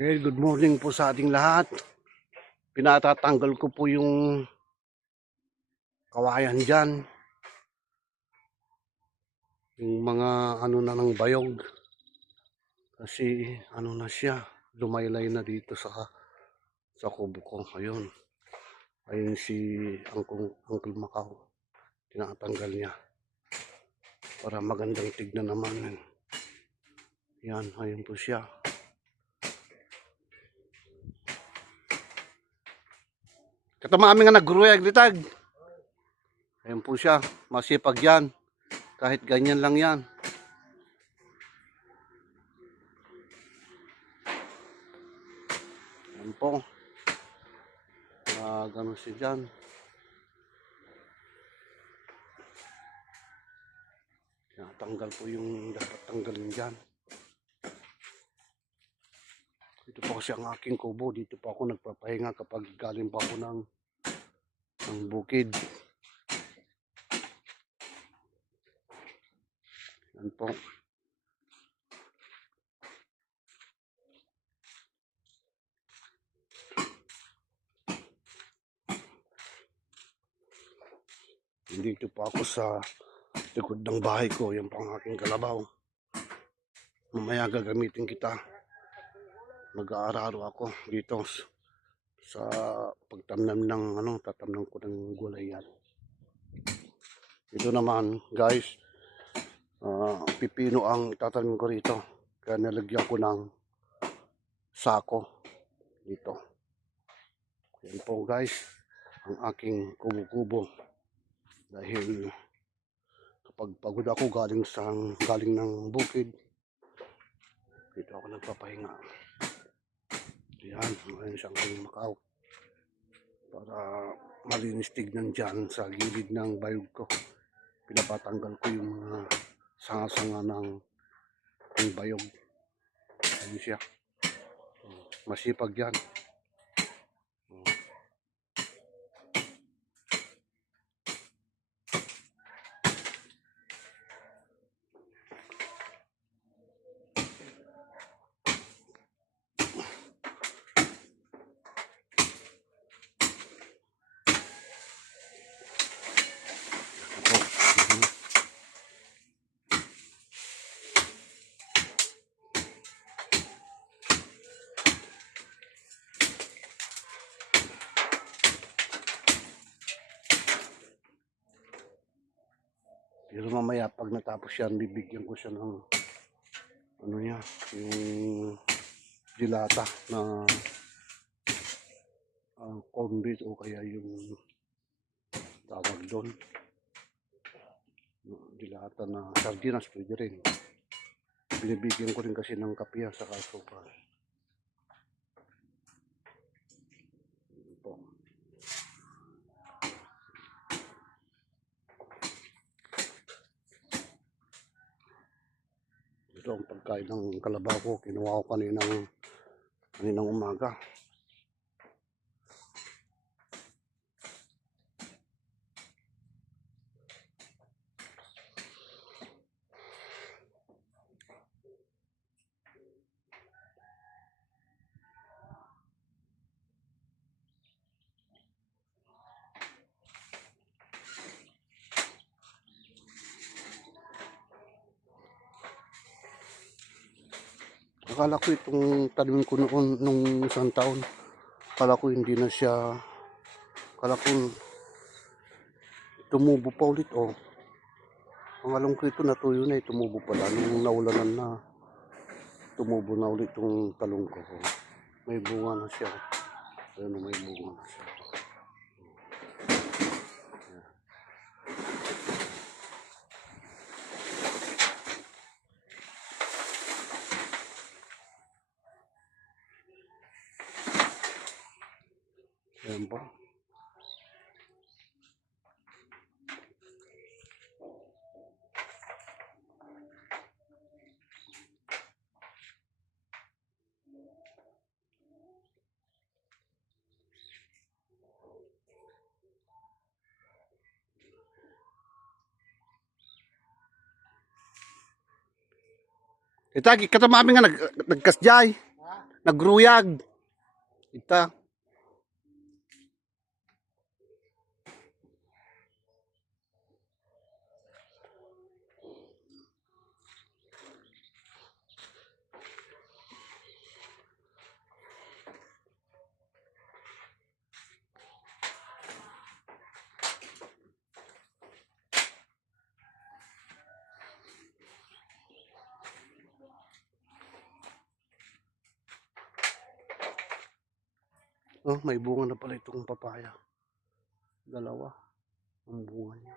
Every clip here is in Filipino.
Okay, good morning po sa ating lahat. Pinatatanggal ko po yung kawayan dyan. Yung mga ano na ng bayog. Kasi ano na siya, lumaylay na dito sa kubo ko. Ayun. Ayun si Uncle Macau. Tinatanggal niya. Para magandang tignan naman. Yan, ayun po siya. Katamami nga nagruwag litag. Ayun po siya, masipag yan. Kahit ganyan lang yan. Ayun po. Ganun siya dyan. Tanggal po yung dapat tanggalin dyan. Dito po kasi ang aking kubo. Dito po ako nagpapahinga kapag galing pa ako ng bukid. Yan po. Dito po ako sa likod ng bahay ko. Yan po ang aking kalabaw. Mamaya gagamitin kita. Mag-aararo ako dito sa pagtamnam ng tatamnam ko ng gulay yan. Ito naman guys, pipino ang itatanim ko rito. Kaya nalagyan ko ng sako dito. Yan po guys, ang aking kubo-kubo. Dahil kapag pagod ako galing ng bukid, dito ako nagpapahinga. Yan, ngayon siyang Uncle Macau. Para malinis tignan dyan sa gilid ng bayog ko. Pinapatanggal ko yung mga sanga-sanga ng bayog. Ayun siya. Masipag yan. Pero mamaya pag natapos yan, bibigyan ko siya ng yung dilata na corned beef o kaya yung tawag doon. Dilata na sardinas pwede rin. Binibigyan ko rin kasi ng kape sa asukal. Ito ang pagkain ng kalabaw ko. Kinuha ko kaninang umaga. Akala ko itong tanim ko noon nung isang taon. Akala ko hindi na siya. Akala ko tumubo pa ulit. Oh. Ang alam ko ito natuyo na. Tumubo pala. Nung naulanan na. Tumubo na ulit itong talong ko. Oh. May bunga na siya. Ayun, may bunga na siya. Ayan po. Itagi, katamami nga nagkasjay. Nagruyag. Ita. Oh, may bunga na pala itong papaya. Dalawa ang bunga niya.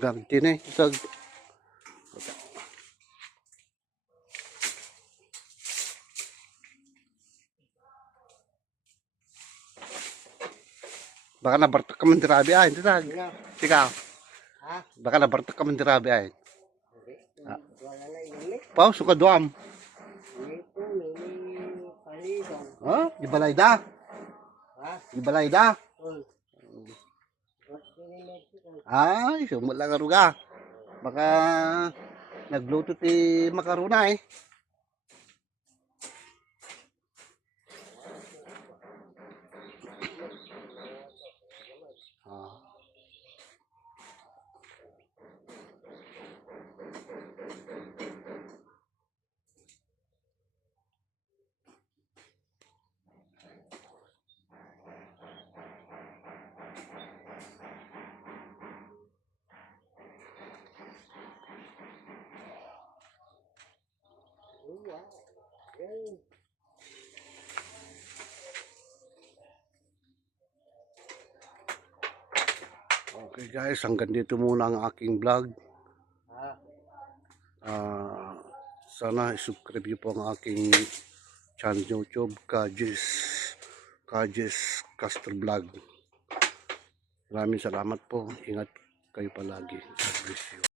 Gamit din eh. Isag. Baka nabartak ka man dirabi ay. Isag. Sika. Ha? Baka nabartak ka man dirabi ay. Hindi. Wala na init. Pao, suka doam. Hindi po, mini palidong. Ha? Ibalay da. Ha? Ibalay da. Mas Mexican. Ay, sumula ka ruga. Baka nagluto ti makaruna eh. Ah. Wow. Yan. Okay guys, hanggang dito muna ang aking vlog. Ha? Sana subscribe niyo po ang aking channel YouTube, Kajes Castro Vlog. Maraming salamat po. Ingat kayo palagi. God bless you.